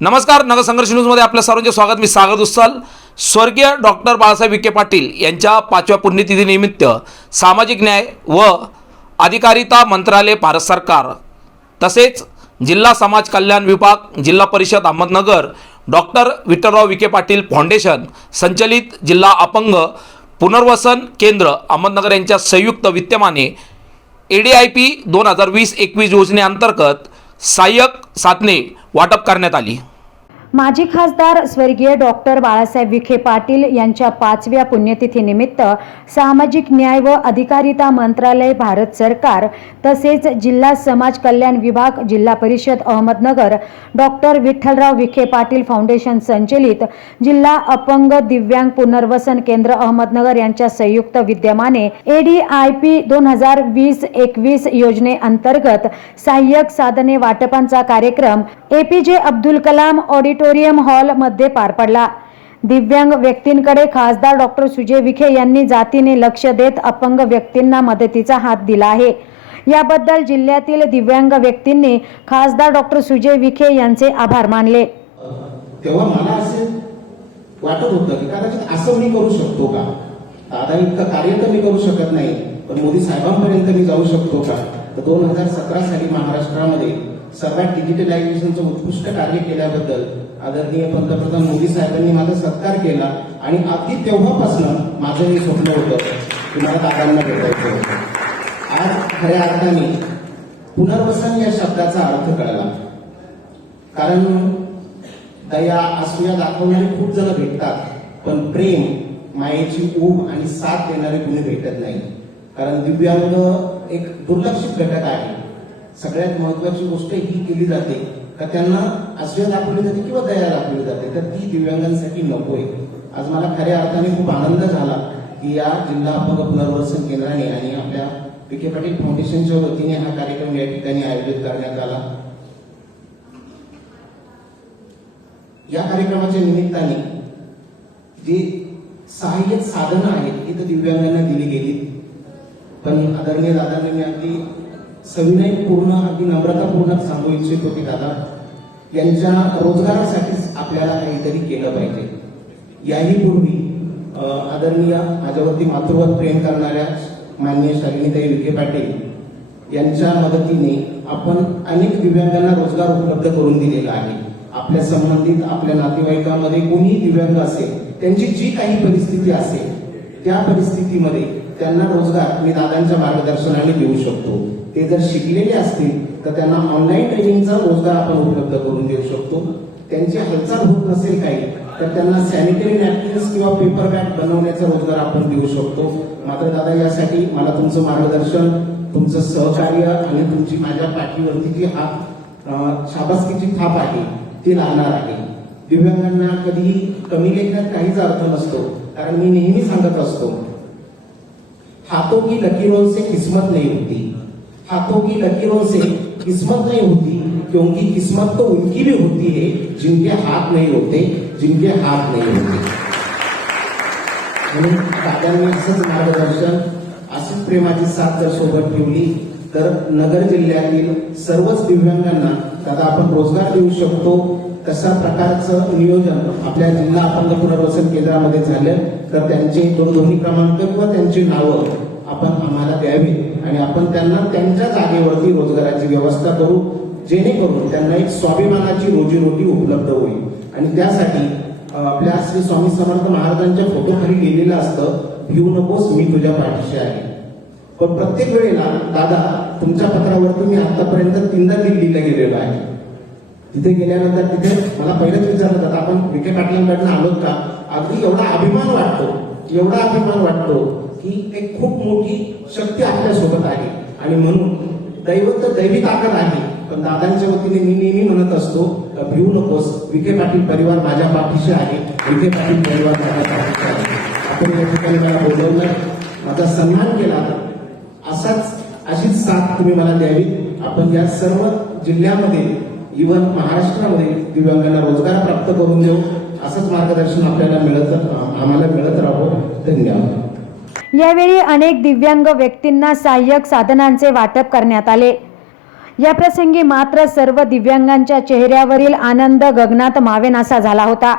नमस्कार, नगरसंघर्ष न्यूजमध्ये आपल्या सर्वांचे स्वागत. मी सागर दुस्साल. स्वर्गीय डॉक्टर बाळासाहेब विखे पाटील यांच्या 5व्या पुण्यतिथीनिमित्त सामाजिक न्याय व अधिकारिता मंत्रालय, भारत सरकार तसेच जिल्हा समाज कल्याण विभाग, जिल्हा परिषद अहमदनगर, डॉक्टर विठ्ठलराव विखे पाटील फाउंडेशन संचलित जिल्हा अपंग पुनर्वसन केंद्र अहमदनगर यांच्या संयुक्त विद्यमाने ADIP 2020-21 योजनेअंतर्गत सहाय्यक साधने वाटप करण्यात आली. माजी खासदार स्वर्गीय डॉक्टर बाळासाहेब विखे पाटील यांच्या 5व्या पुण्यतिथीनिमित्त सामाजिक न्याय व अधिकारिता मंत्रालय, भारत सरकार तसेच जिल्हा समाज कल्याण विभाग, जिल्हा परिषद अहमदनगर, डॉक्टर विठ्ठलराव विखे पाटील फाउंडेशन संचलित जिल्हा अपंग दिव्यांग पुनर्वसन केंद्र अहमदनगर यांच्या संयुक्त विद्यमाने ADIP 2020-21 योजनेअंतर्गत सहाय्यक साधने वाटपांचा कार्यक्रम APJ Abdul Kalam auditorium hall मध्ये पार पडला. दिव्यांग व्यक्तींकडे खासदार डॉक्टर सुजय विखे यांनी जातीने लक्ष देत अपंग व्यक्तींना मदतीचा हात दिला आहे. याबद्दल जिल्ह्यातील दिव्यांग व्यक्तींनी खासदार डॉक्टर सुजय विखे यांचे आभार मानले. तेव्हा मला असे वाटत होतं की कदाचित असं मी करू शकतो का, दादा इतकं कार्य तर मी करू शकत नाही, पण मोदी साहेबांपर्यंत मी जाऊ शकतो का. तर 2017 साली महाराष्ट्रामध्ये सर्वात डिजिटलायझेशनचं उत्कृष्ट कार्य केल्याबद्दल आदरणीय पंतप्रधान मोदी साहेबांनी माझा सत्कार केला आणि अगदी तेव्हापासून माझं हे स्वप्न होतं की मला दादांना भेटायचं होतं. आज खऱ्या अर्थाने पुनर्वसन या शब्दाचा अर्थ कळला. कारण दया, असूया दाखवणारे खूप जण भेटतात, पण प्रेम, मायेची ऊब आणि साथ देणारे कुणी भेटत नाही. कारण दिव्यांग एक दुर्लक्षित घटक आहे. सगळ्यात महत्वाची गोष्ट ही केली जाते का त्यांना असूया दाखवली जाते किंवा दया दाखवली जाते, तर ती दिव्यांगांसाठी नकोय. आज मला खऱ्या अर्थाने खूप आनंद झाला की या जिल्हा अपंग पुनर्वसन केंद्राने आणि आपल्या विखे पाटील फाउंडेशनच्या वतीने हा कार्यक्रम या ठिकाणी आयोजित करण्यात आला. या कार्यक्रमाच्या निमित्ताने जी सहाय्यक साधनं आहेत ही तर दिव्यांगांना दिली गेली, पण आदरणीय दादांनी मी अगदी सविनयपूर्ण, अगदी नम्रतापूर्ण सांगू इच्छितो की दादा यांच्या रोजगारासाठीच आपल्याला काहीतरी केलं पाहिजे. याही पूर्वी आदरणीय माझ्यावरती मातृवत प्रेम करणाऱ्या माननीय शालिनीताई विखे पाटील यांच्या मदतीने आपण अनेक दिव्यांगांना रोजगार उपलब्ध करून दिलेला आहे. आपल्या संबंधित, आपल्या नातेवाईकांमध्ये कोणीही दिव्यांग असेल, त्यांची जी काही परिस्थिती असेल त्या परिस्थितीमध्ये त्यांना रोजगार मी दादांच्या मार्गदर्शनाने देऊ शकतो. ते जर शिकलेले असतील तर त्यांना ऑनलाईन ट्रेनिंगचा रोजगार आपण उपलब्ध करून देऊ शकतो. त्यांची हालचाल होत नसेल काही तर त्यांना सॅनिटरी नॅपकिन्स किंवा पेपर बॅग बनवण्याचा रोजगार आपण देऊ शकतो. मात्र दादा यासाठी मला तुमचं मार्गदर्शन, तुमचं सहकार्य आणि तुमची माझ्या पाठीवरती जी शाबासकीची थाप आहे ती लागणार आहे. दिव्यांगांना कधीही कमी लेखण्यात काहीच अर्थ नसतो. कारण मी नेहमी सांगत असतो, हाथों की लकीरों से किस्मत नहीं होती, हाथों की लकीरों से किस्मत नहीं होती, क्योंकि किस्मत तो उनकी भी होती है जिनके हाथ नहीं होते, जिनके हाथ नहीं होते. म्हणून दादांनी असंच मार्गदर्शन, अशीच प्रेमाची साथ जर सोबत ठेवली तर नगर जिल्ह्यातील सर्वच दिव्यांगांना दादा आपण रोजगार देऊ शकतो. तशा प्रकारचं नियोजन आपल्या जिल्हा अपंग पुनर्वसन केंद्रामध्ये झालं तर त्यांचे दोन्ही क्रमांक किंवा त्यांची नावं आपण आम्हाला द्यावी आणि आपण त्यांना त्यांच्या जागेवरती रोजगाराची व्यवस्था करू, जेणेकरून त्यांना एक स्वाभिमानाची रोजीरोटी उपलब्ध होईल. आणि त्यासाठी आपल्या श्री स्वामी समर्थ महाराजांच्या फोटोखाली लिहिलेलं असतं, भिऊ नकोस मी तुझ्या पाठीशी आहे. पण प्रत्येक वेळेला दादा तुमच्या पत्रावरती मी आतापर्यंत 3दा दिल्लीला गेलेलो आहे. तिथे गेल्यानंतर तिथे मला पहिलंच विचारलं जातं आपण विखे पाटलांकडनं आलोत का. अगदी एवढा अभिमान वाटतो की एक खूप मोठी शक्ती आपल्या सोबत आहे आणि म्हणून दैवत दैवी ताकद आहे. पण दादांच्या वतीने मी नेहमी म्हणत असतो, भिऊ नकोस, विखे पाटील परिवार माझ्या पाठीशी आहे, विखे पाटील परिवार माझ्या पाठीशी आहे. आपण या ठिकाणी मला बोलवलं, माझा सन्मान केला, अशीच साथ तुम्ही मला द्यावी. आपण या सर्व जिल्ह्यामध्ये, इव्हन महाराष्ट्रामध्ये दिव्यांगांना रोजगार प्राप्त करून देऊ. असंच मार्गदर्शन आम्हाला मिळत राहावं. धन्यवाद. यावेळी अनेक दिव्यांग व्यक्तींना सहाय्यक साधनांचे वाटप करण्यात आले. या प्रसंगी मात्र सर्व दिव्यांगांच्या चेहऱ्यावरील आनंद गगनात मावेनासा झाला होता.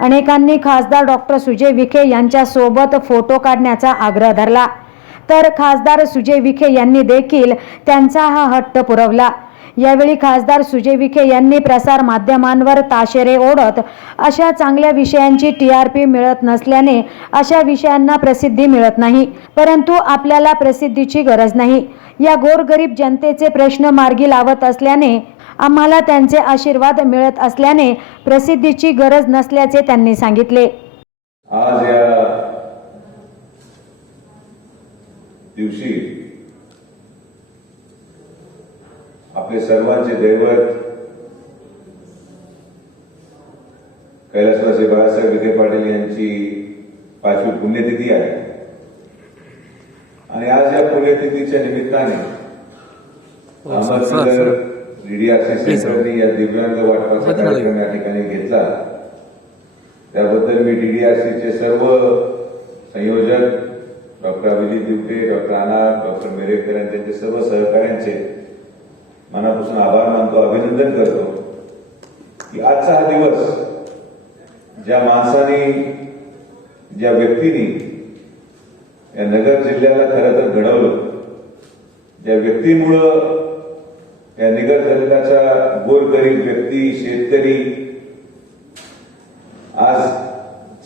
अनेकांनी खासदार डॉक्टर सुजय विखे यांच्या सोबत फोटो काढण्याचा आग्रह धरला, तर खासदार सुजय विखे यांनी देखील त्यांचा हा हट्ट पुरवला. यावेळी खासदार सुजय विखे यांनी प्रसार माध्यमांवर ताशेरे ओढत अशा चांगल्या विषयांची TRP मिळत नसल्याने अशा विषयांना प्रसिद्धी मिळत नाही, परंतु आपल्याला प्रसिद्धीची गरज नाही. या गोरगरीब जनतेचे प्रश्न मार्गी लावत असल्याने आम्हाला त्यांचे आशीर्वाद मिळत असल्याने प्रसिद्धीची गरज नसल्याचे त्यांनी सांगितले. आज या दिवशी आपले सर्वांचे दैवत कैलासवासी बाळासाहेब विखे पाटील यांची 5वी पुण्यतिथी आहे आणि आज या पुण्यतिथीच्या निमित्ताने अहमदनगर DDRC सेंटरने या दिव्यांग वाटपाचा कार्यक्रम या ठिकाणी घेतला. त्याबद्दल मी DDRCचे सर्व संयोजक डॉक्टर अभिजित दिवटे, डॉक्टर अनाथ, डॉक्टर मेरेकर आणि त्यांचे सर्व सहकाऱ्यांचे मनापासून आभार मानतो, अभिनंदन करतो की आजचा हा दिवस ज्या माणसाने, ज्या व्यक्तीने या नगर जिल्ह्याला खरं तर घडवलं, ज्या व्यक्तीमुळं या नगर जिल्ह्याच्या गोरगरीब व्यक्ती, शेतकरी आज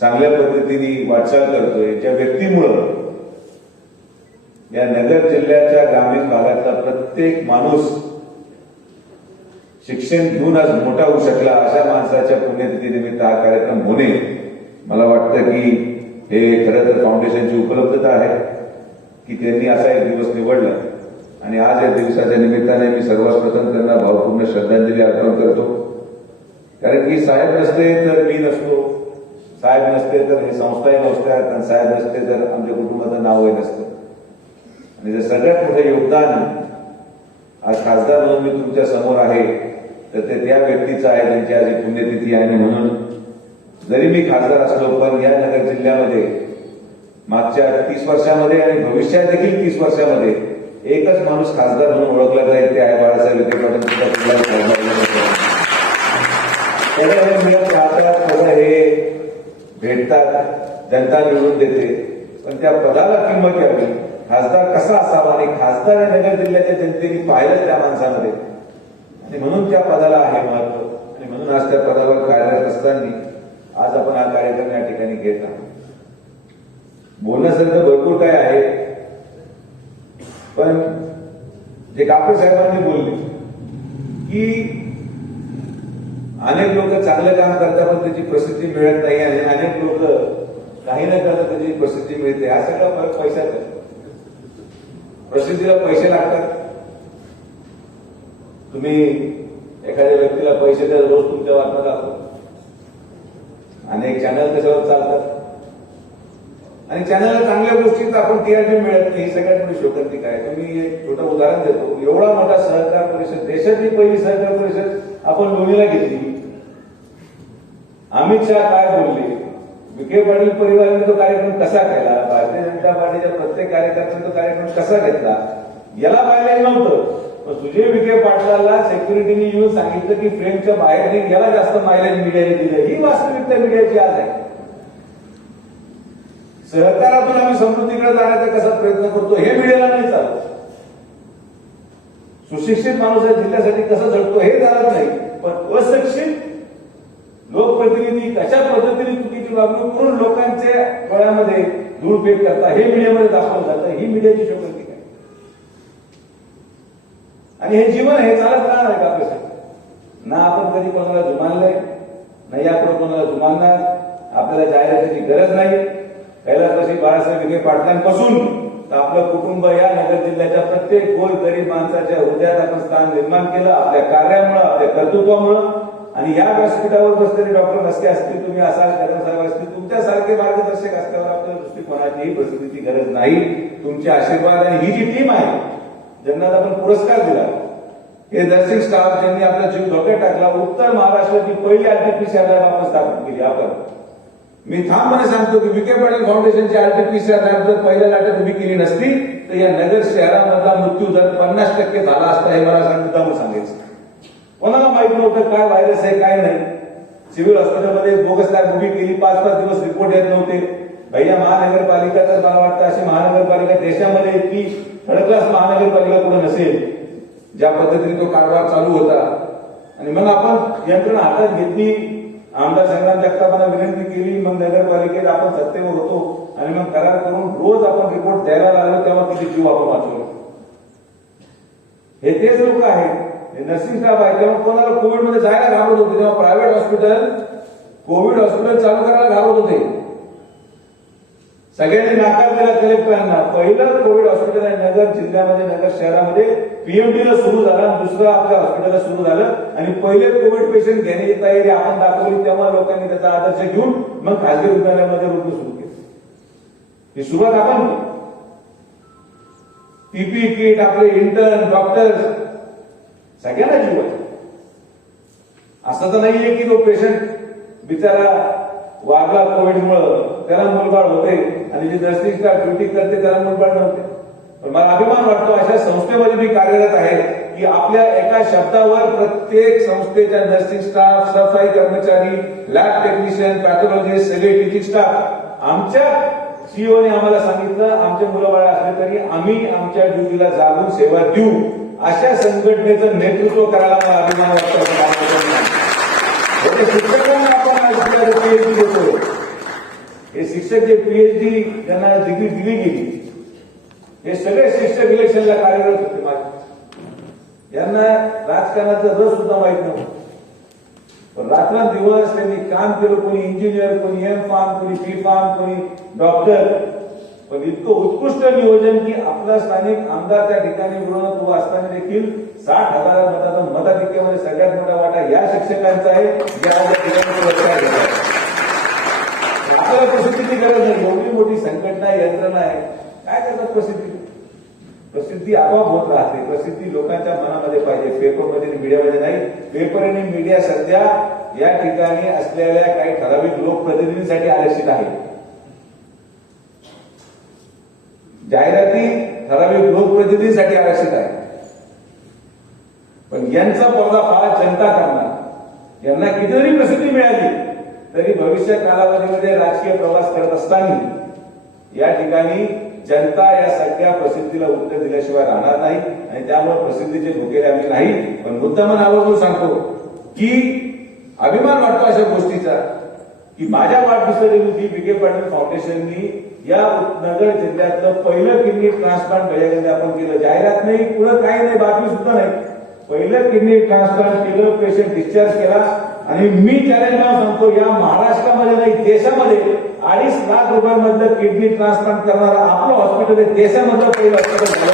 चांगल्या पद्धतीने वाटचाल करतोय, ज्या व्यक्तीमुळं या नगर जिल्ह्याच्या ग्रामीण भागातला प्रत्येक माणूस शिक्षण घेऊन आज मोठा होऊ शकला, अशा माणसाच्या पुण्यतिथीनिमित्त हा कार्यक्रम होणे, मला वाटतं की हे खरं तर फाउंडेशनची उपलब्धता आहे की त्यांनी असा एक दिवस निवडला. आणि आज या दिवसाच्या निमित्ताने मी सर्वात प्रथम त्यांना भावपूर्ण श्रद्धांजली अर्पण करतो. कारण की साहेब नसते तर मी नसतो, साहेब नसते तर हे संस्थाही नसतात, आणि साहेब नसते तर आमच्या कुटुंबाचं नावही नसतं. आणि जर सगळ्यात मोठं योगदान आज खासदार म्हणून मी तुमच्या समोर आहे तर ते त्या व्यक्तीचं आहे ज्यांची आज ही पुण्यतिथी आहे. म्हणून जरी मी खासदार असलो पण या नगर जिल्ह्यामध्ये मागच्या 30 वर्षामध्ये आणि भविष्यात देखील 30 वर्षामध्ये एकच माणूस खासदार म्हणून ओळखला जाईल, ते आहे बाळासाहेब विखे पाटील. हे भेटतात, जनता निवडून देते, पण त्या पदाला किंमत यावी. खासदार कसा असावा आणि खासदार या नगर जिल्ह्याच्या जनतेने पाहिलं त्या माणसामध्ये, आणि म्हणून त्या पदाला आहे महत्व. आणि म्हणून आज त्या पदावर कार्यरत असताना आज आपण हा कार्यक्रम या ठिकाणी घेत आहोत. बोलण्यासारखं भरपूर काय आहे, पण जे कापडे साहेबांनी बोलले की अनेक लोक चांगलं काम करतात पण त्याची प्रसिद्धी मिळत नाही, आणि अनेक लोक काही न करता त्याची प्रसिद्धी मिळते. हा सगळा फरक पैशाचा. प्रसिद्धीला पैसे लागतात. तुम्ही एखाद्या व्यक्तीला पैसे द्या, रोज तुमच्या बातम्या दाखवतो. अनेक चॅनल त्याच्यावर चालतात आणि चॅनलला चांगल्या गोष्टीत आपण TRP मिळत नाही, ही सगळ्यात मोठी शोकांतिका आहे. तुम्ही एक छोटं उदाहरण देतो. एवढा मोठा सहकार परिषद, देशातली पहिली सहकार परिषद आपण लोणीला घेतली. अमित शहा काय बोलले, विखे पाटील परिवाराने तो कार्यक्रम कसा केला, भारतीय जनता पार्टीच्या प्रत्येक कार्यकर्त्याने तो कार्यक्रम कसा घेतला, याला पाहिलं नव्हतं. पण सुजय विखे पाटलाला सेक्युरिटीने येऊन सांगितलं की फ्रेमच्या बाहेर नाही, याला जास्त मायलेज मीडियाने दिलं. ही वास्तविकता मीडियाची आज आहे. सहकारातून आम्ही समृद्धीकडे जाण्याचा कसा प्रयत्न करतो हे मीडियाला नाही चालत. सुशिक्षित माणूस या जिल्ह्यासाठी कसं झटतो हे चालत नाही. पण अशिक्षित लोकप्रतिनिधी कशा पद्धतीने चुकीची वागणूक करून लोकांच्या डोळ्यामध्ये धूळ फेक करतात हे मीडियामध्ये दाखवलं जातं. ही मीडियाची शोकांतिका आहे. आणि हे जीवन हे चालत राहणार आहे का आपल्यासाठी? ना आपण कधी कोणाला जुमानलंय, नाही आपण कोणाला जुमानणार. आपल्याला जाहिरातीची गरज नाही. कैलासवासी बाळासाहेब विखे पाटलांपासून आपलं कुटुंब या नगर जिल्ह्याच्या प्रत्येक गोरगरीब माणसाच्या हृदयात आपण स्थान निर्माण केलं आपल्या कार्यामुळे, आपल्या कर्तृत्वामुळे. आणि या व्यासपीठावर बसलेले डॉक्टर नसते असतील, तुम्ही असाल, साहेब असतील, तुमच्यासारखे मार्गदर्शक असल्यावर आपल्या दृष्टिकोनाची प्रसिद्धीची गरज नाही. तुमचे आशीर्वाद आणि ही जी टीम आहे ज्यांना आपण पुरस्कार दिला, हे नर्सिंग स्टाफ ज्यांनी आपला जीव धोक्यात टाकला, उत्तर महाराष्ट्राची पहिली RT-PCR लॅब आपण स्थापित केली. आपण मी ठामपणे सांगतो की विखे पाटील फाउंडेशनची आरटीपीसीआर लॅब जर पहिल्या लाटेत उभी केली नसती तर या नगर शहरामधला मृत्यू दर 50% झाला असता, हे मला मुद्दामून सांगायचं. कोणाला माहित नव्हतं काय व्हायरस आहे काय नाही. सिव्हिल हॉस्पिटलमध्ये बोगस लॅब उभी केली, 5-5 दिवस रिपोर्ट येत नव्हते. भैया महानगरपालिका तर मला वाटतं अशी महानगरपालिका देशामध्ये इतकी थर्ड क्लास महानगरपालिका कुठे नसेल, ज्या पद्धतीने तो कारभार चालू होता. आणि मग आपण यंत्रणा हातात घेतली, आमदार संग्राम जगतापांना विनंती केली, मग नगरपालिकेत आपण सत्तेवर होतो आणि मग करार करून रोज आपण रिपोर्ट द्यायला लागलो, तेव्हा किती जीव आपण वाचवले. हे तेच लोक आहेत, हे नर्सिंग स्टाफ आहे. तेव्हा कोणाला कोविडमध्ये जायला घाबरत होते, तेव्हा प्रायव्हेट हॉस्पिटल कोविड हॉस्पिटल चालू करायला घाबरत होते. सगळ्यांनी नाकार दिला कलेक्टरांना. पहिलं कोविड हॉस्पिटल आहे नगर जिल्ह्यामध्ये, नगर शहरामध्ये पीएमटीला सुरू झालं, दुसरं आपल्या हॉस्पिटलला सुरू झालं आणि पहिले कोविड पेशंट घेण्याची तयारी आपण दाखवली. तेव्हा लोकांनी त्याचा आदर्श घेऊन मग खासगी रुग्णालयामध्ये रुग्ण सुरू केले. ही सुरुवात आपण पीपी किट, आपले इंटर्न, डॉक्टर्स सगळ्यांना जीव आहे. असं तर नाहीये की तो पेशंट बिचारा वारला कोविडमुळं, त्याला मुलबाळ होते आणि जे नर्सिंग स्टाफ ड्युटी करते त्याला मुलबाळ नव्हते. पण मला अभिमान वाटतो अशा संस्थेमध्ये मी कार्यरत आहे की आपल्या एका शब्दावर प्रत्येक संस्थेच्या नर्सिंग स्टाफ, सफाई कर्मचारी, लॅब टेक्निशियन, पॅथॉलॉजिस्ट, सगळे टीचिंग स्टाफ, आमच्या सीईओने आम्हाला सांगितलं आमचे मुलं बाळ असले तरी आम्ही आमच्या ड्युटीला जागून सेवा देऊ. अशा संघटनेचं नेतृत्व करायला मला अभिमान वाटतो. शिक्षकांना आपण पीएचडी देतो. हे शिक्षक जे पीएचडी ज्यांना डिग्री दिली गेली, हे सगळे शिक्षक इलेक्शनला कार्यरत होते. माझे यांना राजकारणाचा रस सुद्धा माहित नव्हता, पण रात्रंदिवस त्यांनी काम केलं. कोणी इंजिनियर, कोणी एम फार्म, कोणी बी फार्म, कोणी डॉक्टर. पण इतकं उत्कृष्ट नियोजन की आपला स्थानिक आमदार त्या ठिकाणी निवडणूक उभा असताना देखील 60,000 मताचा मताधिक्यामध्ये सगळ्यात मोठा वाटा या शिक्षकांचा आहे, जे आज या ठिकाणी पुरस्कार घेतात. आपल्याला प्रसिद्धीची गरज नाही. एवढी मोठी संघटना यंत्रणा आहे, काय करतात प्रसिद्धी? प्रसिद्धी आपोआप होत राहते. प्रसिद्धी लोकांच्या मनामध्ये पाहिजे, पेपरमध्ये मीडियामध्ये नाही. पेपर आणि मीडिया सध्या या ठिकाणी असलेल्या काही ठराविक लोकप्रतिनिधींसाठी आरक्षित आहे. जाहिराती ठराविक लोकप्रतिनिधींसाठी आरक्षित आहे. पण यांचा पर्दाफाश जनता करणार. यांना कितीतरी प्रसिद्धी मिळाली तरी भविष्य कालावधीमध्ये राजकीय प्रवास करत असताना या ठिकाणी जनता या सगळ्या प्रसिद्धीला उत्तर दिल्याशिवाय राहणार नाही आणि त्यामुळे प्रसिद्धीचे भुकेले आम्ही नाही. पण मुद्दामन आवर्जून सांगतो की अभिमान वाटतो अशा गोष्टीचा की माझ्या वाढदिवसाच्या दिवशी विखे पाटील फाउंडेशननी या नगर जिल्ह्यातलं पहिलं किडनी ट्रान्सप्लांट भैयाकडे आपण केलं. जाहिरात नाही, पुढं काही नाही, बातमी सुद्धा नाही. पहिलं किडनी ट्रान्सप्लांट केलं, पेशंट डिस्चार्ज केला आणि मी चॅलेंज नाव सांगतो, या महाराष्ट्रामध्ये नाही देशामध्ये 2.5 लाख रुपयांमधलं किडनी ट्रान्सप्लांट करणारं आपलं हॉस्पिटल आहे. देशामधलं पहिलं हॉस्पिटल झालं.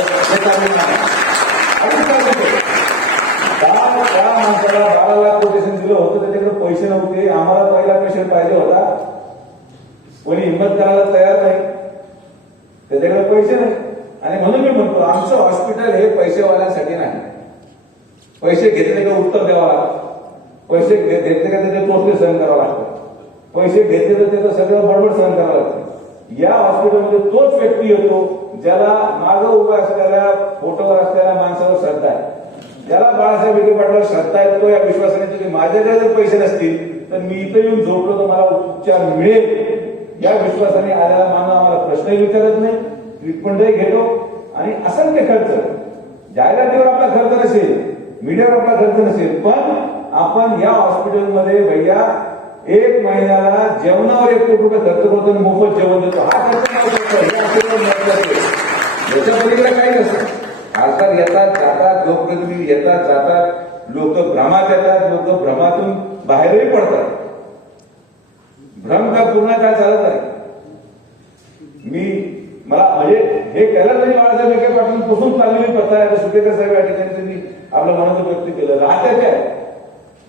त्या माणसाला 12 लाख कोटेशन दिलं होतं, त्याच्याकडे पैसे नव्हते. आम्हाला पहिला पेशंट पाहिजे होता, कोणी हिंमत करायला तयार नाही, त्याच्याकडे पैसे नाही. आणि म्हणून मी म्हणतो आमचं हॉस्पिटल हे पैसेवाल्यांसाठी नाही. पैसे घेतले का उत्तर द्यावं लागतं, पैसे घेतले का त्याचे तोटले सहन करावं लागतं, पैसे घेतले तर त्याचं सगळं बडबड सहन करावं लागतं. या हॉस्पिटलमध्ये तोच व्यक्ती येतो ज्याला मागं उभा असलेल्या फोटोवर असलेल्या माणसावर श्रद्धा आहे, ज्याला बाळासाहेब विखे पाटलावर श्रद्धा आहे. तो या विश्वासाने की माझ्याकडे जर पैसे नसतील तर मी इथं येऊन झोपलो तर मला उपचार मिळेल या विश्वासाने आलेला मानव आम्हाला प्रश्नही विचारत नाही, ट्रीटमेंटही घेतो. आणि असंख्य खर्च, जाहिरातीवर आपला खर्च नसेल, मीडियावर आपला खर्च नसेल, पण आपण या हॉस्पिटलमध्ये भैया 1 महिन्याला जेवणावर 1 कोटी रुपये खर्च करतो आणि मोफत जेवण देतो. हा खर्च याच्या पलीकडे काही नसतं. खासदार येतात जातात, लोकप्रतिनिधी येतात जातात, लोक भ्रमात येतात, लोक भ्रमातून बाहेरही पडतात. भ्रम का पूर्ण काय चालत आहे. मला म्हणजे हे केलं तरी बाळासाहेब विखे पाटील पुसून चाललेली प्रथा आहे. सुकेकर साहेब या ठिकाणी त्यांनी आपलं मनाचं व्यक्त केलं. राहत्याचे आहे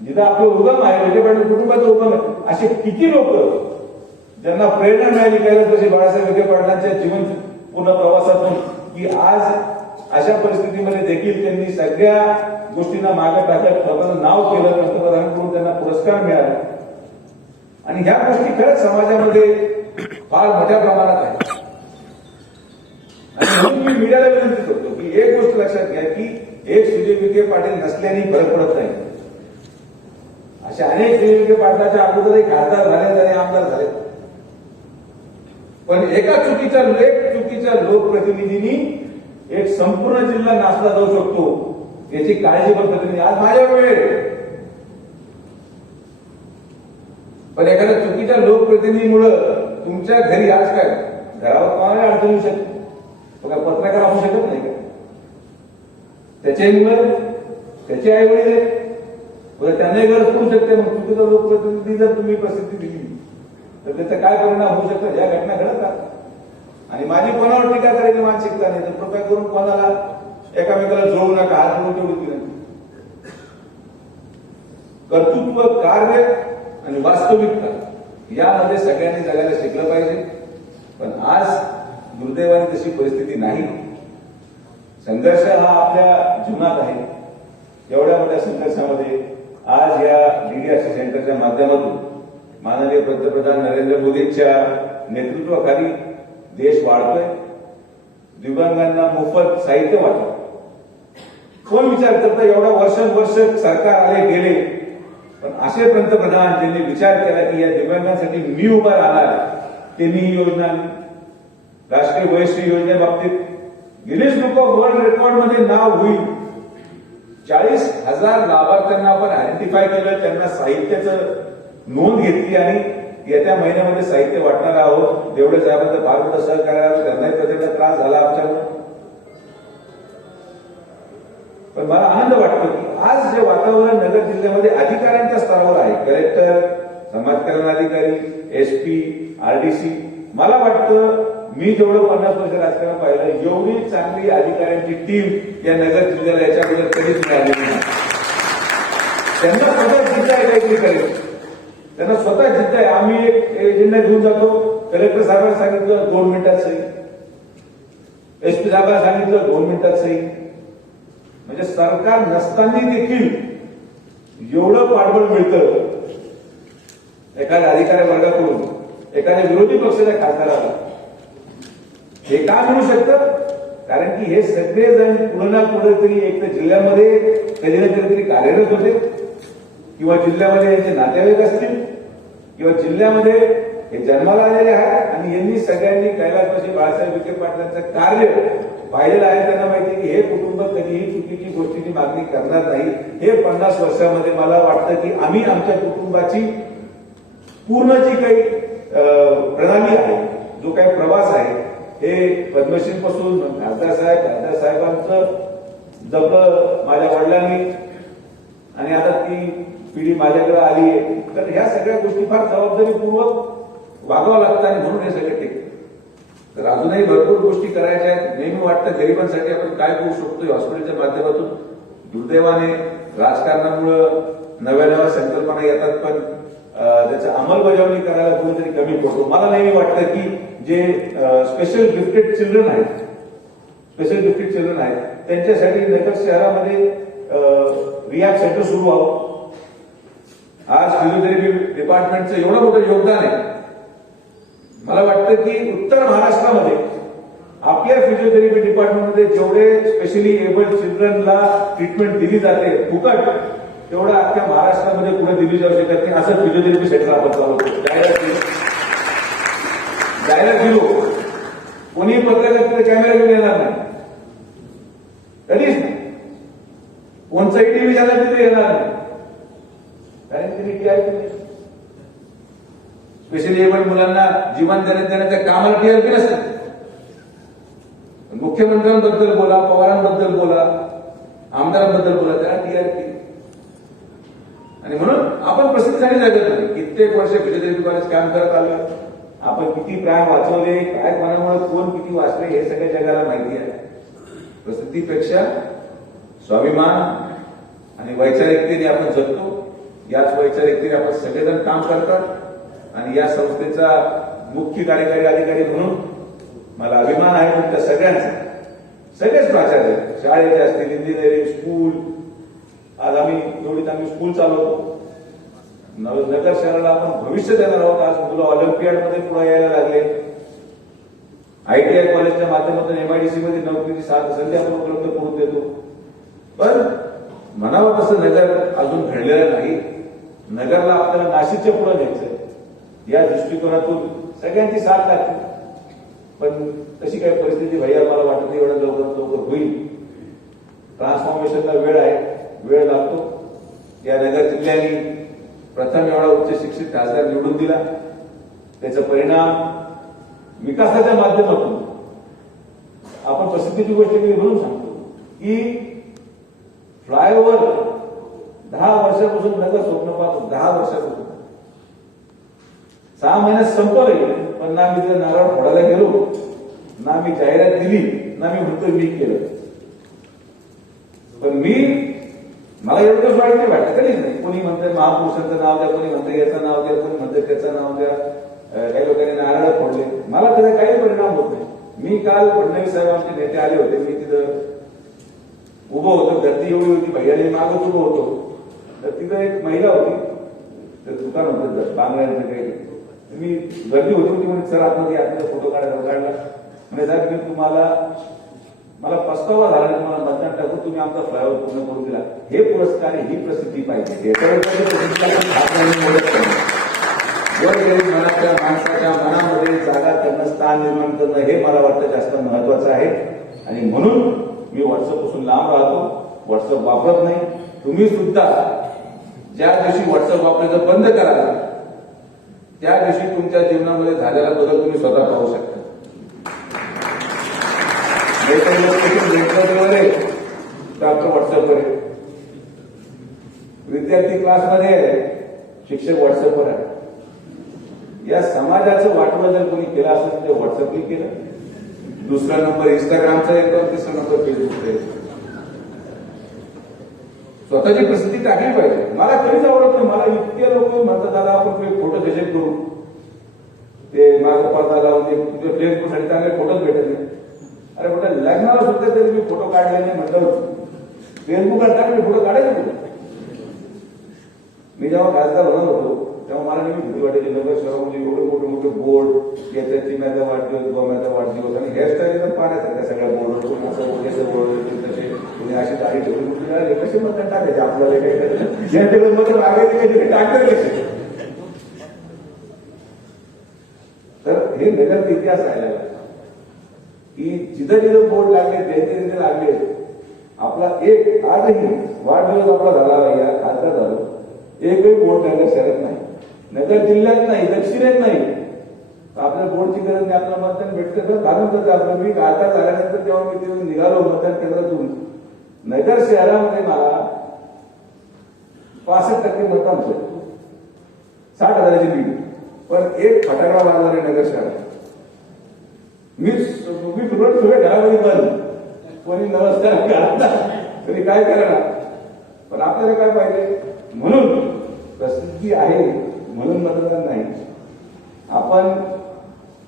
जिथं आपलं उगम आहे, विखे पाटील कुटुंबाचं उगम आहे, असे किती लोक ज्यांना प्रेरणा मिळाली केलं तशी बाळासाहेब विखे पाटलांच्या जीवन पूर्ण प्रवासातून की आज अशा परिस्थितीमध्ये देखील त्यांनी सगळ्या गोष्टींना मागे टाकत स्वतःचं नाव केलं, पंतप्रधानांकडून त्यांना पुरस्कार मिळाला. आणि ह्या गोष्टी खरंच समाजामध्ये फार मोठ्या प्रमाणात आहेत. आणि म्हणून मी मीडियाला विनंती करतो की एक गोष्ट लक्षात घ्या की एक सुजय विखे पाटील नसल्याने फरक पडत नाही. असे अनेक सुजय विखे पाटलाच्या अगोदरही खासदार झाले आणि आमदार झाले, पण एका चुकीच्या लोकप्रतिनिधींनी एक संपूर्ण जिल्हा नासला जाऊ शकतो याची काळजी पण प्रतिनिधी आज माझ्यावर वेळ. पण एखाद्या चुकीच्या लोकप्रतिनिधीमुळं तुमच्या घरी आज काय घरावर कोणाला अडचण येऊ शकते, बघा पत्रकार असू शकत नाही का, त्याचे मुलं त्याचे आई वडील आहेत, त्यांनाही गरज पडू शकते. मग चुकीचा लोकप्रतिनिधी जर तुम्ही प्रसिद्धी दिली तर त्याचा काय परिणाम होऊ शकतात या घटना घडत राहतात. आणि माझी कोणावर टीका करायची मानसिकता नाही, तर कृपया करून कोणाला एकामेकाला जोडू नका, हात जोडून तेवढी विनंती. कर्तृत्व, कार्य आणि वास्तविकता यामध्ये सगळ्यांनी जगायला शिकलं पाहिजे. पण आज दुर्दैवाने तशी परिस्थिती नाही. संघर्ष हा आपल्या जीवनात आहे. एवढ्या मोठ्या संघर्षामध्ये आज या डीडीआरसी सेंटरच्या माध्यमातून माननीय पंतप्रधान नरेंद्र मोदींच्या नेतृत्वाखाली देश वाढतोय. दिव्यांगांना मोफत साहित्य वाटतं. कोण विचार करतं, एवढा वर्ष सरकार आले गेले, पण असे पंतप्रधान ज्यांनी विचार केला की या दिव्यांगांसाठी मी उभा राहणार, त्यांनी ही योजना राष्ट्रीय Vayoshri योजनेबाबतीत Guinness book of world रेकॉर्डमध्ये नाव होईल. 40,000 लाभार्थ्यांना आपण आयडेंटिफाय केलं, त्यांना साहित्याचं नोंद घेतली आणि येत्या महिन्यामध्ये साहित्य वाटणार आहोत. तेवढे साहेबांचं फार मोठं सहकार्य, त्यांनाही प्रचंड त्रास झाला आमच्यामुळे. पण मला आनंद वाटतो की आज जे वातावरण नगर जिल्ह्यामध्ये अधिकाऱ्यांच्या स्तरावर आहे, कलेक्टर, समाज कल्याण अधिकारी, एसपी, आरडीसी, मला वाटतं मी जेवढं 50 वर्ष राजकारण पाहिलं एवढी चांगली अधिकाऱ्यांची टीम या नगर जिल्ह्याला याच्या अगोदर कधीच मिळालेली नाही. त्यांना स्वतः जिद्द आहे काहीतरी करेल, त्यांना स्वतः जिद्द आहे. आम्ही एक एजेंडा घेऊन जातो, कलेक्टर साहेबांना सांगितलं 2 मिनिटात सही, एसपी साहेबांना सांगितलं 2 मिनिटात सही. म्हणजे सरकार नसताना देखील एवढं पाठबळ मिळतं एखाद्या अधिकारी वर्गाकडून, एखाद्या विरोधी पक्षाच्या खासदाराला. हे का मिळू शकतं? कारण की हे सगळेजण पुढे ना पुढे तरी एक तर जिल्ह्यामध्ये कधी ना कधीतरी कार्यरत होते, किंवा जिल्ह्यामध्ये यांचे नातेवाईक असतील, किंवा जिल्ह्यामध्ये हे जन्माला आलेले आहेत. आणि यांनी सगळ्यांनी कैलासवासी बाळासाहेब विखे पाटलांचं कार्य पाहिलेलं आहे. त्यांना माहिती की हे कुटुंब कधीही चुकीची गोष्टीची मागणी करणार नाही. हे 50 वर्षामध्ये मला वाटतं की आम्ही आमच्या कुटुंबाची पूर्ण जी काही प्रणाली आहे, जो काही प्रवास आहे, हे पद्मश्री पासून खासदार साहेबांचं जपलं माझ्या वडिलांनी, आणि आता ती पिढी माझ्याकडे आली आहे. तर ह्या सगळ्या गोष्टी फार जबाबदारीपूर्वक वागावं लागतं आणि म्हणून हे सगळं टिकतं. तर अजूनही भरपूर गोष्टी करायच्या आहेत. नेहमी वाटतं गरिबांसाठी आपण काय करू शकतो हॉस्पिटलच्या माध्यमातून. दुर्दैवाने राजकारणामुळं नव्या संकल्पना येतात, पण त्याची अंमलबजावणी करायला कुठेतरी कमी पडतो. मला नेहमी वाटतं की जे स्पेशल गिफ्टेड चिल्ड्रन आहेत त्यांच्यासाठी नगर शहरामध्ये रिहॅब सेंटर सुरू व्हावं. आज फिजिओथेरपी डिपार्टमेंटचं एवढं मोठं योगदान आहे. मला वाटतं की उत्तर महाराष्ट्रामध्ये आपल्या फिजिओथेरपी डिपार्टमेंटमध्ये जेवढे स्पेशली एबल्ड चिल्ड्रनला ट्रीटमेंट दिली जाते फुकट, तेवढं अख्ख्या महाराष्ट्रामध्ये पुढे दिली जाऊ शकत नाही. असं फिजिओथेरपी सेंटर आपण चालवतो. जाहिरात दिलो, कोणी पत्रकार कॅमेरा घेऊन येणार नाही, कधीच नाही. कोणचाही टीव्ही झाला तिथे येणार नाही, कारण तिने टीआरपी, स्पेशली एबल्ड मुलांना जीवन देण्याच्या कामाला टीआरपी नसतात. मुख्यमंत्र्यांबद्दल बोला, पवारांबद्दल बोला, आमदारांबद्दल बोला, त्याला टीआरपी. आणि म्हणून आपण प्रसिद्धीसाठी जगत नाही. कित्येक वर्ष फिजिओथेरपी कॉलेज काम करत आलं. आपण किती प्राण वाचवले, काय कोणामुळे कोण किती वाचले, हे सगळ्या जगाला माहिती आहे. प्रसिद्धीपेक्षा स्वाभिमान आणि वैचारिकतेने आपण जगतो. याच वैचारिकतेने आपण सगळेजण काम करतात. आणि या संस्थेचा मुख्य कार्यकारी अधिकारी म्हणून मला अभिमान आहे तुमच्या सगळ्यांचा. सगळेच प्राचार्य, शाळेचे असतील, इंजिनिअरिंग, स्कूल, आज आम्ही एवढी चांगली स्कूल चालवतो. नगर शहराला आपण भविष्य देणार आहोत. आज मुलं ऑलिम्पियाडमध्ये पुढे यायला लागले. ITI कॉलेजच्या माध्यमातून MIDC मध्ये नोकरीची संधी आपण उपलब्ध करून देतो. पण म्हणावं तसं नगर अजून घडलेलं नाही. नगरला आपल्याला नाशिकच्या पुढे न्यायचंय. या दृष्टिकोनातून सगळ्यांची साथ लागते. पण तशी काही परिस्थिती भैया मला वाटत नाही एवढं लवकर होईल. ट्रान्सफॉर्मेशनला वेळ आहे, वेळ लागतो. या नगर जिल्ह्याने प्रथम एवढा उच्च शिक्षित खासदार निवडून दिला. त्याचा परिणाम विकासाच्या माध्यमातून आपण प्रसिद्धीची गोष्ट केली म्हणून सांगतो की फ्लायओव्हर 10 वर्षापासून नगर स्वप्न पाहतो. 10 वर्षापासून 6 महिन्यात संपलं. पण ना मी तिथे नारळ फोडायला गेलो, ना मी जाहिरात दिली, ना मी म्हणतो मी केलं. पण मला एवढंच वाईट नाही वाटत कधीच नाही. कोणी म्हणतंय महापुरुषांचं नाव द्या, कोणी म्हणतं याचं नाव द्या, कोणी म्हणतं त्याचं नाव द्या. काही लोकांनी नारळ फोडले. मला त्याचा काही परिणाम होत नाही. मी काल फडणवीस साहेब आमचे नेते आले होते. मी तिथं उभं होतो. गर्दी एवढी होती, भैयाने मागच उभं होतो. तर तिथं एक महिला होती. तर दुकान होतं बांगड्यांचं काही. मी गर्दी होती म्हणजे सर आतमध्ये फोटो काढला. म्हणजे साहेब मी मला पस्तावा झाला तुम्हाला मतदान टाकून तुम्ही आमचा फ्लायओव्हर पूर्ण करून दिला. हे पुरस्कार ही प्रसिद्धी पाहिजे. मनाच्या माणसाच्या मनामध्ये जागा करणं, स्थान निर्माण करणं हे मला वाटतं जास्त महत्वाचं आहे. आणि म्हणून मी व्हॉट्सअपपासून लांब राहतो. व्हॉट्सअप वापरत नाही. तुम्ही सुद्धा ज्या दिवशी व्हॉट्सअप वापरायचं बंद कराल त्या दिवशी तुमच्या जीवनामध्ये झालेला बदल तुम्ही स्वतः पाहू शकता. डॉक्टर व्हॉट्सअपवर आहे, विद्यार्थी क्लासमध्ये आहे, शिक्षक व्हॉट्सअपवर आहे. या समाजाचं वाटवं जर कोणी केलं असेल तर व्हॉट्सअपने केलं. दुसरा नंबर इंस्टाग्रामचा येतो, तिसरा नंबर फेसबुकचा येतो. स्वतःची प्रसिद्धी टाकली पाहिजे. मला कधीच आवडत नाही. मला इतके लोक म्हणतात दादा आपण फोटो सेशन करू, ते माझा पडदा लावून तुझ्या फेसबुकसाठी चांगले फोटोच भेटत नाही. अरे मोठ्या लग्नाला सुद्धा तरी मी फोटो काढले नाही म्हटलं. फेसबुकला टाकले फोटो काढायचे कुठे. मी जेव्हा खासदार होणार होतो तेव्हा मला नेहमी भीती वाटायची. नगर शहरामध्ये एवढे मोठे मोठे बोर्ड, याचा चिम्याचा वाढदिवस, गोम्याचा वाढदिवस आणि हेअरस्टाईल एकदम पाहण्यासारख्या सगळ्या बोर्ड, असं बोर्ड तसे कोणी अशी दाढी ठेवून कुठे कसे मतदान टाकायचे आपल्याला काही करायचं मध्ये मागायचे काही टाकले कसे. तर हे नगरचा इतिहास राहिला की जिथं जिथं बोर्ड लागले त्यांचे तिथे लागले. आपला एक आजही वाढदिवस आपला झाला या खासदार झालो, एकही बोर्ड नगर शहरात नाही, नगर जिल्ह्यात नाही, दक्षिणेत नाही. आपल्या बोर्डची गरज नाही. आपलं मतदान भेटतं तर घालून जातं आपलं. मी खासदार झाल्यानंतर जेव्हा मी तिथून निघालो मतदान केंद्रातून नगर शहरामध्ये मला 65% मतदान होतं. 60,000ची लीड. पण एक फटाकडा वाजवणारे नगर शहरात. मी सगळ्या घरामध्ये बंद. कोणी नमस्कार घालता तरी काय करणार. पण आपल्याला काय पाहिजे. म्हणून प्रसिद्धी आहे म्हणून मतदान नाही. आपण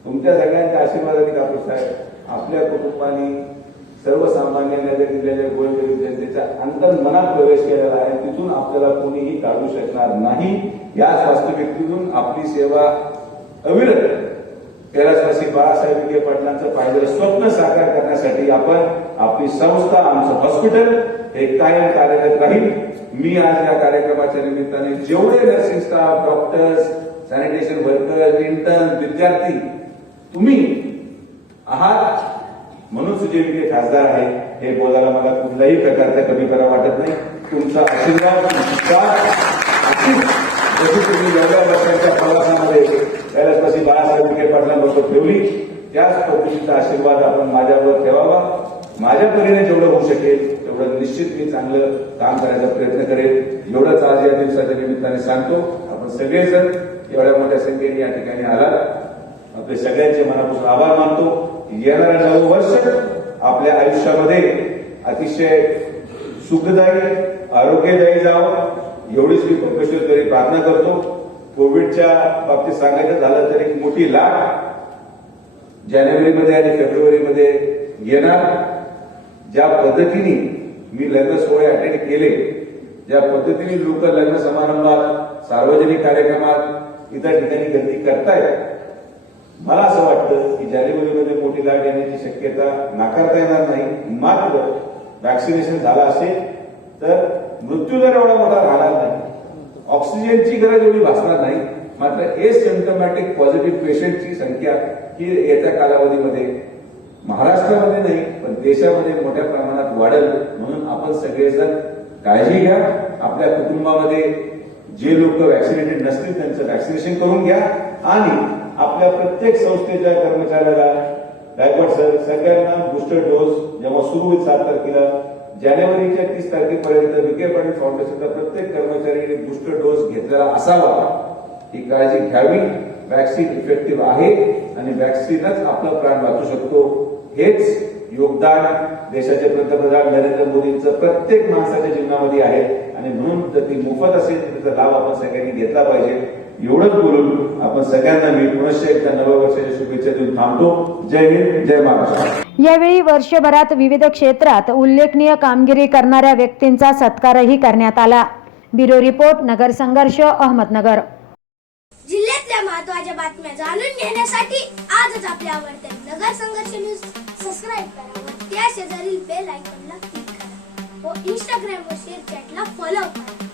तुमच्या सगळ्यांच्या आशीर्वादाने कापूस साहेब आपल्या कुटुंबाने सर्वसामान्य नगर जिल्ह्याच्या गोरगरीब जनतेच्या अंतर मनात प्रवेश केलेला आहे. तिथून आपल्याला कोणीही काढू शकणार नाही. याच वास्तविकतेतून आपली सेवा अविरत कैलासवासी बाळासाहेब विखे पाटलांचं पाहिलेलं स्वप्न साकार करण्यासाठी आपण आपली संस्था, आमचं हॉस्पिटल हे कायम कार्यरत राहील. मी आज या कार्यक्रमाच्या निमित्ताने जेवढे nursing staff, doctors, sanitation workers, intern, विद्यार्थी तुम्ही आहात म्हणून सुजय विखे खासदार आहे हे बोलायला मला कुठल्याही प्रकारचा कमीपणा वाटत नाही. तुमचा आशीर्वाद जशी तुम्ही एवढ्या वर्षांच्या प्रवासामध्ये कैलासवासी बाळासाहेब विखे पाटलांबरोबर ठेवली त्याच पद्धतीचा आशीर्वाद आपण माझ्यावर ठेवावा. माझ्या परीने जेवढं होऊ शकेल तेवढं निश्चित मी चांगलं काम करायचा प्रयत्न करेल. एवढंच आज या दिवसाच्या निमित्ताने सांगतो. आपण सगळेजण एवढ्या मोठ्या संख्येने या ठिकाणी आलात. आपले सगळ्यांचे मनापासून आभार मानतो. येणारं नवं वर्ष आपल्या आयुष्यामध्ये अतिशय सुखदायी, आरोग्यदायी जावं एवढीच मी परमेश्वराकडे प्रार्थना करतो. कोविडच्या बाबतीत सांगायचं झालं तर एक मोठी लाट जानेवारीमध्ये आणि फेब्रुवारीमध्ये येणार. ज्या पद्धतीने मी लग्न सोहळे अटेंड केले ज्या पद्धतीने लोक लग्न समारंभात सार्वजनिक कार्यक्रमात इतर ठिकाणी गर्दी करतायत, मला असं वाटतं की जानेवारीमध्ये मोठी लाट येण्याची शक्यता नाकारता येणार नाही. मात्र वॅक्सिनेशन झालं असेल तर मृत्यू दर एवढा मोठा राहणार नाही, ऑक्सिजनची गरज एवढी भासणार नाही. मात्र एसिम्प्टोमॅटिक पॉझिटिव्ह पेशंटची संख्या ही येत्या कालावधीमध्ये महाराष्ट्रामध्ये नाही पण देशामध्ये मोठ्या प्रमाणात वाढेल. म्हणून आपण सगळेजण काळजी घ्या. आपल्या कुटुंबामध्ये जे लोक वॅक्सिनेटेड नसतील त्यांचं वॅक्सिनेशन करून घ्या आणि आपल्या प्रत्येक संस्थेच्या कर्मचाऱ्याला गायकवाड सर सगळ्यांना बूस्टर डोस जेव्हा सुरू होईल 7 तारखेला, जानेवारीच्या 30 तारखेपर्यंत विखे पाटील फाउंडेशनचा प्रत्येक कर्मचाऱ्याने बूस्टर डोस घेतलेला असावा ही काळजी घ्यावी. वॅक्सिन इफेक्टिव्ह आहे आणि वॅक्सिनच आपला प्राण वाचू शकतो. हेच योगदान देशाचे पंतप्रधान नरेंद्र मोदींचं प्रत्येक माणसाच्या जीवनामध्ये आहे आणि म्हणून जर ती मोफत असेल तर त्याचा लाभ आपण सगळ्यांनी घेतला पाहिजे. एवढंच बोलून आपण सगळ्यांना मी पुनश्च एकदा नव्या वर्षाच्या शुभेच्छा देऊन थांबतो. जय हिंद, जय महाराष्ट्र. यावेळी वर्षभरात विविध क्षेत्रात उल्लेखनीय कामगिरी करणाऱ्या व्यक्तींचा सत्कारही करण्यात आला. ब्युरो रिपोर्ट, नगर संघर्ष, अहमदनगर. जिल्ह्यातल्या महत्त्वाच्या बातम्या जाणून घेण्यासाठी आजच आपल्या आवडत्या नगर संघर्ष न्यूज सबस्क्राईब करा व त्या शेजारील बेल आयकॉनला क्लिक करा व इंस्टाग्राम व शेअर चॅटला फॉलो करा.